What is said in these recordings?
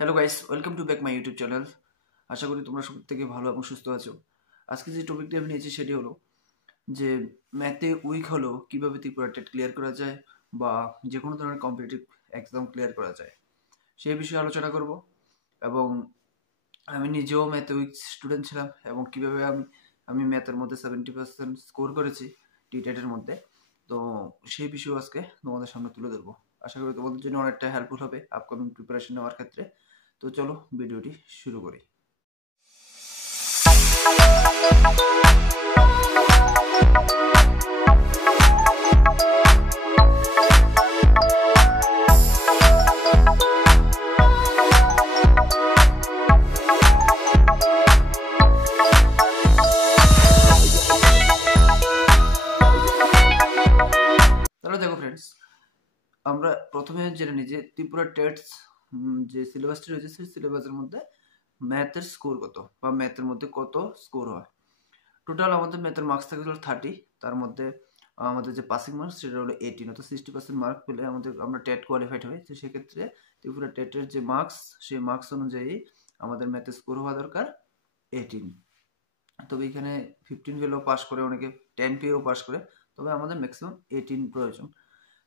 Hello guys, welcome to back my YouTube channel. আশা করি তোমরা সব থেকে ভালো এবং সুস্থ আছো। আজকে যে টপিকটি আমি নিয়েছি সেটি হলো যে ম্যাথে উইক হলো কীভাবে ত্রিপুরা টেট ক্লিয়ার করা যায় বা যে কোনো ধরনের কম্পিটিটিভ এক্সাম ক্লিয়ার করা যায় সেই বিষয়ে আলোচনা করব। এবং আমি নিজেও ম্যাথে উইক স্টুডেন্ট ছিলাম এবং কীভাবে আমি ম্যাথের মধ্যে 70% স্কোর করেছি টেটের মধ্যে। তো সেই বিষয়ে আজকে তোমাদের সামনে তুলে ধরবো। আশা করি তোমাদের জন্য অনেকটা হেল্পফুল হবে আপকামিং প্রিপারেশন নেওয়ার ক্ষেত্রে। তো চলো ভিডিওটি শুরু করি। তাহলে দেখো ফ্রেন্ডস, আমরা প্রথমে জেনে নিই যে ত্রিপুরা টেটস যে সিলেবাসটি রয়েছে সেই সিলেবাসের মধ্যে ম্যাথের স্কোর কত বা ম্যাথের মধ্যে কত স্কোর হয়। টোটাল আমাদের ম্যাথের মার্কস থাকে হলো 30, তার মধ্যে আমাদের যে পাসিং মার্কস সেটা হলো 18, অর্থাৎ 60% মার্ক পেলে আমরা টেট কোয়ালিফাইড হই। তো সেক্ষেত্রে ত্রিপুরা টেটের যে মার্কস সেই মার্কস অনুযায়ী আমাদের ম্যাথের স্কোর হওয়া দরকার 18। তবে এখানে 15 পেলেও পাস করে, অনেকে 10 পেয়েও পাস করে, তবে আমাদের ম্যাক্সিমাম 18 প্রয়োজন।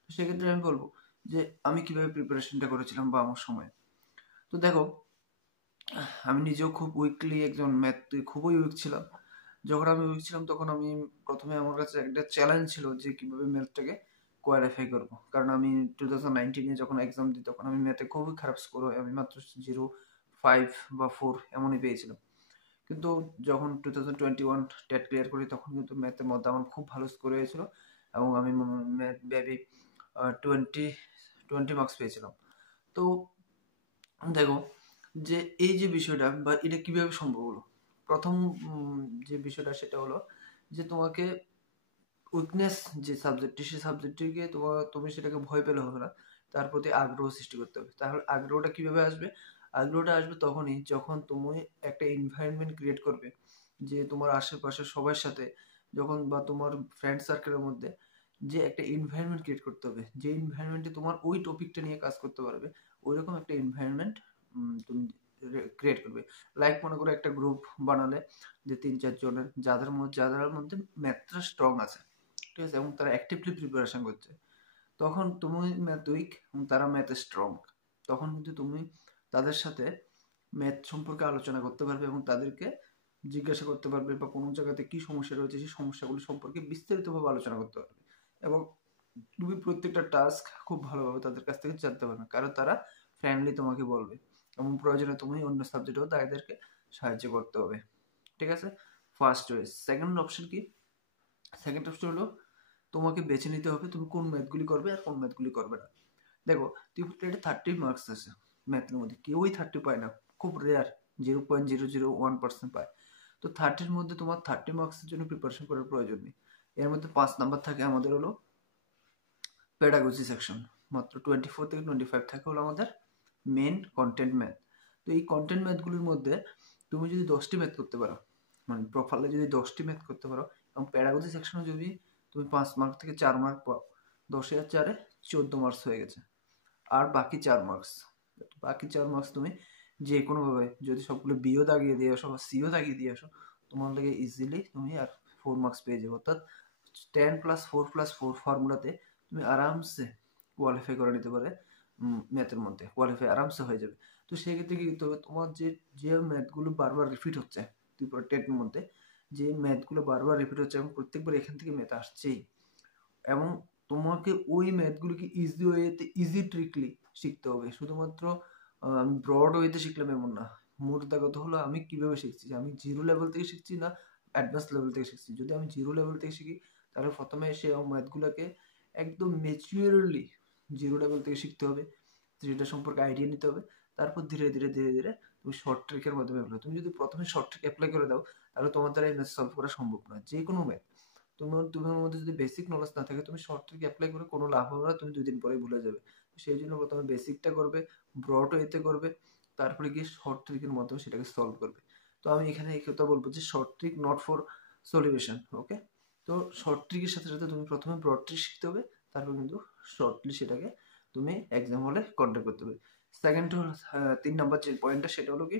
তো সেক্ষেত্রে আমি বলবো যে আমি কিভাবে প্রিপারেশনটা করেছিলাম বা আমার সময়। তো দেখো, আমি নিজেও খুব উইকলি একজন ম্যাথে খুবই উইক ছিলাম। যখন আমি উইক ছিলাম তখন আমি প্রথমে আমার কাছে একটা চ্যালেঞ্জ ছিল যে কীভাবে ম্যাথটাকে কোয়ালিফাই করবো। কারণ আমি 2019-এ যখন এক্সাম দিই তখন আমি ম্যাথে খুবই খারাপ স্কোর হয়, আমি মাত্র 0.5 বা 4 এমনই পেয়েছিলাম। কিন্তু যখন 2021 টেট ক্লিয়ার করি তখন কিন্তু ম্যাথের মধ্যে আমার খুব ভালো স্কোর হয়েছিল এবং আমি ম্যাথ বেবি 20 মার্কস পেয়েছিলাম। তো দেখো যে এই যে বিষয়টা বা এটা কিভাবে সম্ভব হলো, প্রথম যে বিষয়টা সেটা হলো যে তোমাকে উইকনেস যে সাবজেক্টটি সেই সাবজেক্টটিকে তুমি সেটাকে ভয় পেলে হবে না, তার প্রতি আগ্রহ সৃষ্টি করতে হবে। তাহলে আগ্রহটা কিভাবে আসবে? আগ্রহটা আসবে তখনই যখন তুমি একটা এনভায়রনমেন্ট ক্রিয়েট করবে, যে তোমার আশেপাশে সবার সাথে যখন বা তোমার ফ্রেন্ড সার্কেলের মধ্যে যে একটা এনভায়রনমেন্ট ক্রিয়েট করতে হবে, যে এনভায়রনমেন্টে তোমার ওই টপিকটা নিয়ে কাজ করতে পারবে, ওইরকম একটা এনভায়রনমেন্ট তুমি ক্রিয়েট করবে। লাইক মনে করো একটা গ্রুপ বানালে যে 3-4 জনের যাদের মধ্যে ম্যাথটা স্ট্রং আছে, ঠিক আছে, এবং তারা অ্যাক্টিভলি প্রিপারেশন করছে, তখন তুমি ম্যাথ উইক এবং তারা ম্যাথে স্ট্রং, তখন কিন্তু তুমি তাদের সাথে ম্যাথ সম্পর্কে আলোচনা করতে পারবে এবং তাদেরকে জিজ্ঞাসা করতে পারবে বা কোনো জায়গাতে কি সমস্যা রয়েছে সেই সমস্যাগুলো সম্পর্কে বিস্তারিতভাবে আলোচনা করতে পারবে। এবং তুমি প্রত্যেকটা টাস্ক খুব ভালোভাবে তাদের কাছ থেকে জানতে পারবে, কারণ তারা ফ্রেন্ডলি তোমাকে বলবে এবং প্রয়োজনে তুমি অন্য সাবজেক্টেও তাদেরকে সাহায্য করতে হবে। ঠিক আছে, ফার্স্ট চয়েস। সেকেন্ড অপশন কি? সেকেন্ড অপশন হলো তোমাকে বেছে নিতে হবে তুমি কোন ম্যাথগুলি করবে আর কোন ম্যাথগুলি করবে না। দেখো, ত্রিপুরা 30 মার্কস আছে ম্যাথের মধ্যে, কেউই 30 পায় না, খুব রেয়ার, 0.001% পায়। তো 30-র মধ্যে তোমার 30 মার্কসের জন্য প্রিপারেশন করার প্রয়োজন নেই। এর মধ্যে 5 নাম্বার থাকে আমাদের হলো পেডাগজি সেকশন, মাত্র 24 থেকে 25 থাকে হলো আমাদের মেন কন্টেন্ট ম্যাথ। তো এই কন্টেন্ট ম্যাথগুলির মধ্যে তুমি যদি 10টি ম্যাথ করতে পারো, মানে প্রোফাইলে যদি 10টি ম্যাথ করতে পারো এবং প্যাডাগজি সেকশনে যদি তুমি 5 মার্ক থেকে 4 মার্ক পাও, 10 আর 4-এ 14 মার্কস হয়ে গেছে। আর বাকি 4 মার্কস তুমি যে কোনোভাবে যদি সবগুলো বিও দাগিয়ে দিয়ে আসো বা সিও দাগিয়ে দিয়ে আসো, তোমার লাগে ইজিলি তুমি আর 4 মার্কস পেয়ে যাবে। অর্থাৎ 10+4+4 ফর্মুলাতে তুমি আরামসে কোয়ালিফাই করে নিতে পারে, ম্যাথের মধ্যে কোয়ালিফাই আরামসে হয়ে যাবে। তো সেক্ষেত্রে কি করতে হবে, তোমার যে ম্যাথগুলো বারবার রিপিট হচ্ছে ত্রিপুরা টেটের মধ্যে, যে ম্যাথগুলো বারবার রিপিট হচ্ছে এবং প্রত্যেকবার এখান থেকে ম্যাথ আসছেই, এবং তোমাকে ওই ম্যাথগুলোকে ইজি ওয়েতে ইজি ট্রিকলি শিখতে হবে। শুধুমাত্র আমি ব্রড ওয়েতে শিখলাম এমন না। মোদ্দা কথা হলো আমি কিভাবে শিখছি, আমি জিরো লেভেল থেকে শিখছি না অ্যাডভান্স লেভেল থেকে শিখছি। যদি আমি জিরো লেভেল থেকে শিখি তাহলে প্রথমে সে ম্যাথগুলোকে একদম ম্যাচিওরলি জিরো লেভেল থেকে শিখতে হবে, সেটা সম্পর্কে আইডিয়া নিতে হবে। তারপর ধীরে ধীরে ধীরে ধীরে তুমি শর্ট ট্রিকের মাধ্যমে অ্যাপ্লাই। তুমি যদি প্রথমে শর্ট ট্রিক অ্যাপ্লাই করে দাও তাহলে তোমার দ্বারা এই ম্যাথ সলভ করা সম্ভব নয়। যে কোনো ম্যাথ তোমার মধ্যে যদি বেসিক নলেজ না থাকে, তুমি শর্ট ট্রিক অ্যাপ্লাই করে কোনো লাভ হবে না, তুমি 2 দিন পরে ভুলে যাবে। সেই জন্য প্রথমে বেসিকটা করবে, ব্রড ওয়েতে করবে, তারপরে গিয়ে শর্ট ট্রিকের মাধ্যমে সেটাকে সলভ করবে। তো আমি এখানে এই কথা বলবো যে short trick not for solution. Okay, তো শর্ট ট্রিকের সাথে সাথে তুমি প্রথমে ব্রড ট্রিক শিখতে হবে, তারপর কিন্তু শর্টলি সেটাকে তুমি এক্সাম হলে কন্ট্যাক্ট করতে হবে। সেকেন্ড হলো 3 নাম্বার যে পয়েন্টটা সেটা হলো কি,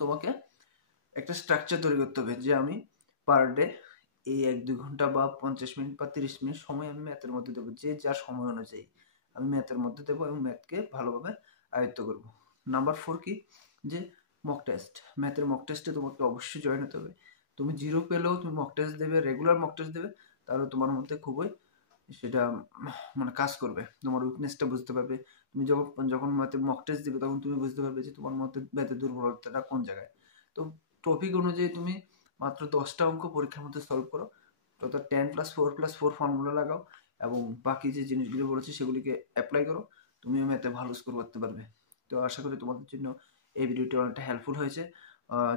তোমাকে একটা স্ট্রাকচার তৈরি করতে হবে যে আমি পার ডে এই 1-2 ঘন্টা বা 50 মিনিট বা 30 মিনিট সময় আমি ম্যাথের মধ্যে দেবো, যে যার সময় অনুযায়ী আমি ম্যাথের মধ্যে দেবো এবং ম্যাথকে ভালোভাবে আয়ত্ত করব। নাম্বার 4 কি, যে মক টেস্ট। ম্যাথের মক টেস্টে তোমাকে অবশ্যই জয়েন হতে হবে। তুমি 0 পেলেও তুমি মক টেস্ট দেবে, রেগুলার মক টেস্ট দেবে, তাহলে তোমার মধ্যে খুবই সেটা মানে কাজ করবে, তোমার উইকনেসটা বুঝতে পারবে। তুমি যখন যখন ম্যাথে মক টেস্ট দিবে তখন তুমি বুঝতে পারবে যে তোমার মধ্যে ম্যাথের দুর্বলতাটা কোন জায়গায়। তো টপিক অনুযায়ী তুমি মাত্র 10টা অঙ্ক পরীক্ষার মধ্যে সলভ করো, তত 10+4+4 ফর্মুলা লাগাও এবং বাকি যে জিনিসগুলো বলেছি সেগুলিকে অ্যাপ্লাই করো, তুমিও ম্যাথে ভালো স্কোর করতে পারবে। তো আশা করি তোমাদের জন্য এই ভিডিওটি অনেকটা হেল্পফুল হয়েছে।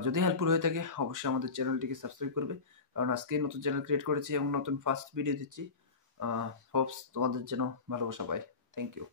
যদি হেল্পফুল হয়ে থাকে অবশ্যই আমাদের চ্যানেলটিকে সাবস্ক্রাইব করবে, কারণ আজকে নতুন চ্যানেল ক্রিয়েট করেছি এবং নতুন ফার্স্ট ভিডিও দিচ্ছি। হোপস তোমাদের যেন ভালোবাসা পাই। Thank you.